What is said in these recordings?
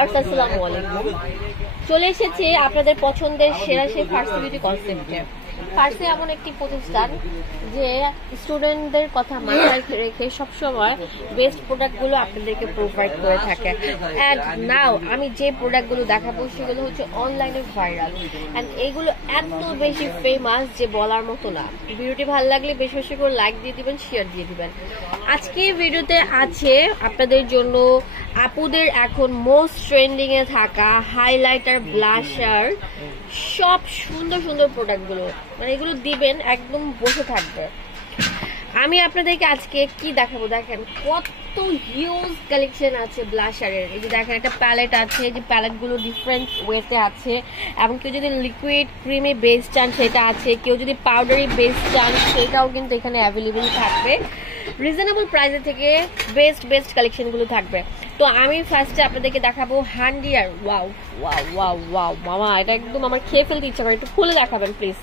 Viewers আসসালামু আলাইকুম। চলে এসেছি আপনাদের পছন্দের সেরা সেই ফার্সি বিউটি কনসেপ্টে। ফার্সি এমন একটি প্রতিষ্ঠান যে স্টুডেন্টদের কথা মাথায় রেখে সবসময় বেস্ট প্রোডাক্টগুলো আপনাদেরকে প্রোভাইড করে থাকে। অ্যান্ড নাও আমি যে প্রোডাক্টগুলো দেখাবো সেগুলো হচ্ছে অনলাইনে ভাইরাল অ্যান্ড এইগুলো এত বেশি ফেমাস যে বলার মতো না। ভিডিওটি ভালো লাগলে বেশি বেশি করে লাইক দিয়ে দিবেন, শেয়ার দিয়ে দিবেন। আজকে ভিডিওতে আছে আপনাদের জন্য আপুদের এখন মোস্ট ট্রেন্ডিং এ থাকা হাইলাইটার, ব্লাশার, সব সুন্দর সুন্দর প্রোডাক্টগুলো, মানে এগুলো দিবেন একদম বসে থাকবে। আমি আপনাদেরকে আজকে কি দেখাবো দেখেন, কত হিউজ কালেকশন আছে ব্লাশারের। এই যে দেখেন একটা প্যালেট আছে, যে প্যালেটগুলো ডিফারেন্ট ওয়েতে আছে এবং কেউ যদি লিকুইড ক্রিমি বেস চান সেটা আছে, কেউ যদি পাউডারি বেস চান সেটাও কিন্তু এখানে অ্যাভেলেবল থাকবে। রিজনেবল প্রাইসে থেকে বেস্ট কালেকশনগুলো থাকবে। তো আমি ফার্স্টে আপনাদেরকে দেখাবো হান্ডিয়ার। ওয়াও ওয়াও ওয়াও ওয়াও মামা, এটা একদম আমার খেয়ে ফেলতে ইচ্ছা করে। একটু খুলে দেখাবেন প্লিজ,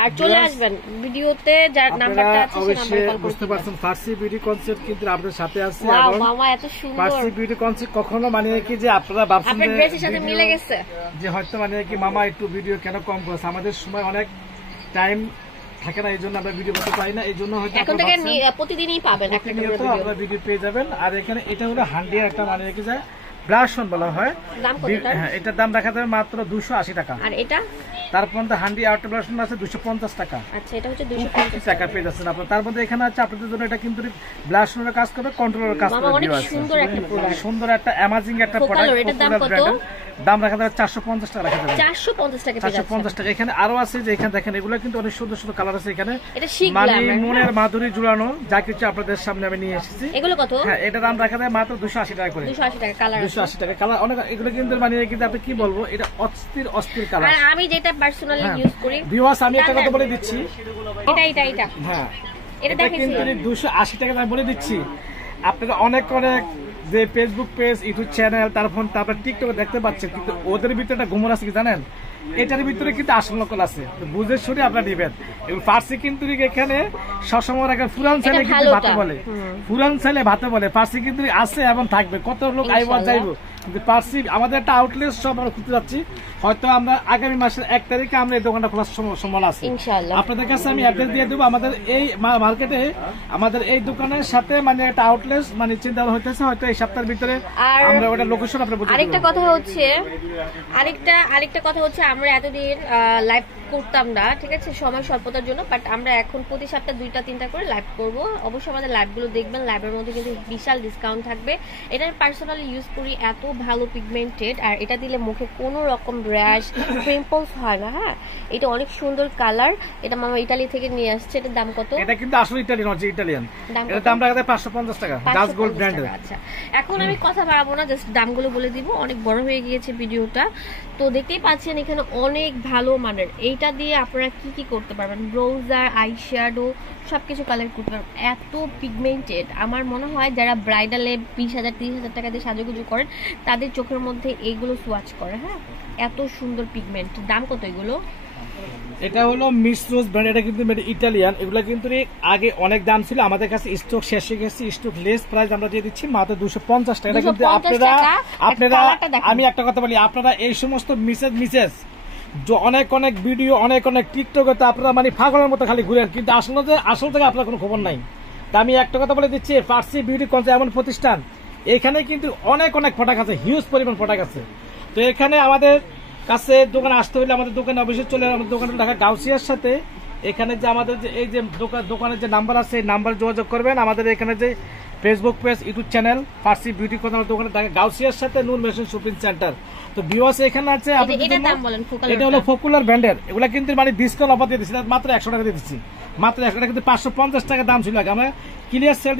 আর চলে আসবেন ভিডিওতে যার নাম্বারটা আছে সেই নাম্বারে কল করতে বুঝতে পারছেন। ফার্সি বিউটি কনসেপ্ট কিন্তু আপনাদের সাথে আছে। ওয়াও মামা, এত সুন্দর ফার্সি বিউটি কনসেপ্ট কখনো মানে কি যে আপনারা ভাবছেন আপনার ড্রেসের সাথে মিলে গেছে যে হয়তো মানে কি মামা একটু ভিডিও কেন কম করেছে, আমাদের সময় অনেক টাইম থাকে না, এই জন্য আমরা ভিডিও করতে পারি না। এই জন্য হয়তো এখন থেকে প্রতিদিনই পাবেন একটা করে ভিডিও, আপনারা ভিডিও পেয়ে যাবেন। আর এখানে এটা হলো হান্ডিয়ার একটা মানে কি যে ব্লাশন বলা হয়। হ্যাঁ, এটার দাম রাখা যাবে মাত্র 280 টাকা। আর এটা তারপর হান্ডি আউট ব্লাশন আছে 250 টাকা। আচ্ছা, এটা হচ্ছে 250 টাকা পেয়ে যাচ্ছেন আপনারা। তার মধ্যে এখানে আছে আপনাদের জন্য এটা কিন্তু ব্লাশনের কাজ করবে, কন্ট্রোলারের কাজ করবে। অনেক সুন্দর একটা প্রোডাক্ট, সুন্দর একটা অ্যামাজিং একটা প্রোডাক্ট। এটার দাম কত? দাম রাখা যাবে 450 টাকা রাখা যাবে। 450 টাকা পেয়ে যাচ্ছেন। 450 টাকা। এখানে আরো আছে যে এখানে দেখেন এগুলো কিন্তু অনেক সুন্দর সুন্দর কালার আছে এখানে। এটা শিক মানে গ্ল্যামার, মনের মাধুরী জুড়ানো যা কিছু আপনাদের সামনে আমি নিয়ে এসেছি। এগুলো কত? হ্যাঁ, এটা দাম রাখা যায় মাত্র 280 টাকা করে। 280 টাকা কালার, 280 টাকা কালার। অনেক এগুলো কিন্তু মানে কিন্তু আপনি কি বলবো, এটা অস্থির কালার। আর আমি যেটা পার্সোনালি ইউজ করি, ভিউয়ার্স আমি একটা কথা বলে দিচ্ছি, এটা হ্যাঁ এটা দেখেন কিন্তু 280 টাকা আমি বলে দিচ্ছি। আপনারা অনেক যে ফেসবুক পেজ, ইউটিউব চ্যানেল, তারপর টিকটকে দেখতে পাচ্ছেন, কিন্তু ওদের ভিতরে একটা গুমর আছে কি জানেন, এটার ভিতরে কিন্তু আসল নকল আছে। বুঝে শুনে আপনারা দিবেন। এবং ফার্সি কিন্তু এখানে সবসময় রাখা পুরান ছেলে কিন্তু ভাতে বলে, পুরান ছেলে ভাতে বলে। ফার্সি কিন্তু আছে এবং থাকবে। কত লোক আইব যাইব, কিন্তু ফার্সি আমাদের একটা আউটলেট সব আমরা খুঁজতে যাচ্ছি। হয়তো আমরা আগামী মাসের 1 তারিখে আমরা এই দোকানটা খোলার সম্ভাবনা আছে ইনশাআল্লাহ। আপনাদের কাছে আমি অ্যাড্রেস দিয়ে দেবো। আমাদের এই মার্কেটে আমাদের এই দোকানের সাথে মানে একটা আউটলেট মানে চিন্তা হইতেছে, হয়তো এই সপ্তাহের ভিতরে আমরা ওটা লোকেশন আপনারা বলতে। আরেকটা কথা হচ্ছে আমরা এতদিন লাইভ করতাম না, ঠিক আছে, সময় স্বল্পতার জন্য। বাট আমরা এখন প্রতি সপ্তাহে 2-3টা করে লাইভ করব। অবশ্যই আমাদের লাইভগুলো দেখবেন। লাইভের মধ্যে কিন্তু বিশাল ডিসকাউন্ট থাকবে। এটা আমি পার্সোনালি ইউজ করি, এত ভালো পিগমেন্টেড, আর এটা দিলে মুখে কোনো রকম র্যাশ, পিম্পলস হয় না। হ্যাঁ, এটা অনেক সুন্দর কালার। এটা মামা ইতালি থেকে নিয়ে আসছে। এটার দাম কত? এটা কিন্তু আসলে ইটালিয়ান। এর দাম রাখা যায় 550 টাকা, ডাচ গোল্ড ব্র্যান্ডের। আচ্ছা, এখন আমি কথা বাড়াবো না, জাস্ট দামগুলো বলে দিব। অনেক বড় হয়ে গিয়েছে ভিডিওটা, তো দেখতেই পাচ্ছেন এখানে অনেক ভালো মানের। এইটা দিয়ে আপনারা কি করতে পারবেন, ব্রোজার, আইশ্যাডো সবকিছু কালার করতে পারবেন। এত পিগমেন্টেড, আমার মনে হয় যারা ব্রাইডালে 20,000-30,000 টাকা দিয়ে সাজুগুজু করেন তাদের চোখের মধ্যে এইগুলো সোয়াচ করে। হ্যাঁ, এত সুন্দর পিগমেন্ট। দাম কত এগুলো? এটা হলো মিস রোজ ব্র্যান্ড, এটা কিন্তু ইটালিয়ান। এগুলো কিন্তু আগে অনেক দাম ছিল, আমাদের কাছে স্টক শেষ হয়ে গেছে। স্টক লেস প্রাইস আমরা দিয়ে দিচ্ছি মাত্র 250 টাকা। কিন্তু আপনারা আমি একটা কথা বলি, আপনারা এই সমস্ত মিসেস অনেক ভিডিও, অনেক টিকটকে তো আপনারা মানে পাগলের মতো খালি ঘুরেন, কিন্তু আসল থেকে আপনার কোনো খবর নাই। তা আমি একটা কথা বলে দিচ্ছি, ফার্সি বিউটি কনসেপ্ট এমন প্রতিষ্ঠান, এখানে কিন্তু অনেক প্রোডাক্ট আছে, হিউজ পরিমাণ প্রোডাক্ট আছে। তো এখানে আমাদের কাছে দোকানে আসতে হলে আমাদের দোকানে অবশ্যই চলে, আমাদের দোকানে ঢাকা গাউসিয়ার সাথে। এখানে যে আমাদের যে এই যে দোকানের যে নাম্বার আছে, এই নাম্বার যোগাযোগ করবেন। আমাদের এখানে যে ফেসবুক পেজ, ইউটিউব চ্যানেল ফার্সি বিউটি কর্নার, আমাদের দোকানে ঢাকা গাউসিয়ার সাথে নূর মেশিন শপিং সেন্টার। তো ভিউয়ার্স এখানে আছে, এটা হলো পপুলার ব্র্যান্ডের। এগুলা কিন্তু মানে ডিসকাউন্ট অফার দিয়ে দিচ্ছি, মাত্র 100 টাকা দিয়ে দিচ্ছি। মাত্র 100 টাকা, কিন্তু 550 টাকা দাম ছিল আগে। আমরা ক্লিয়ার সেল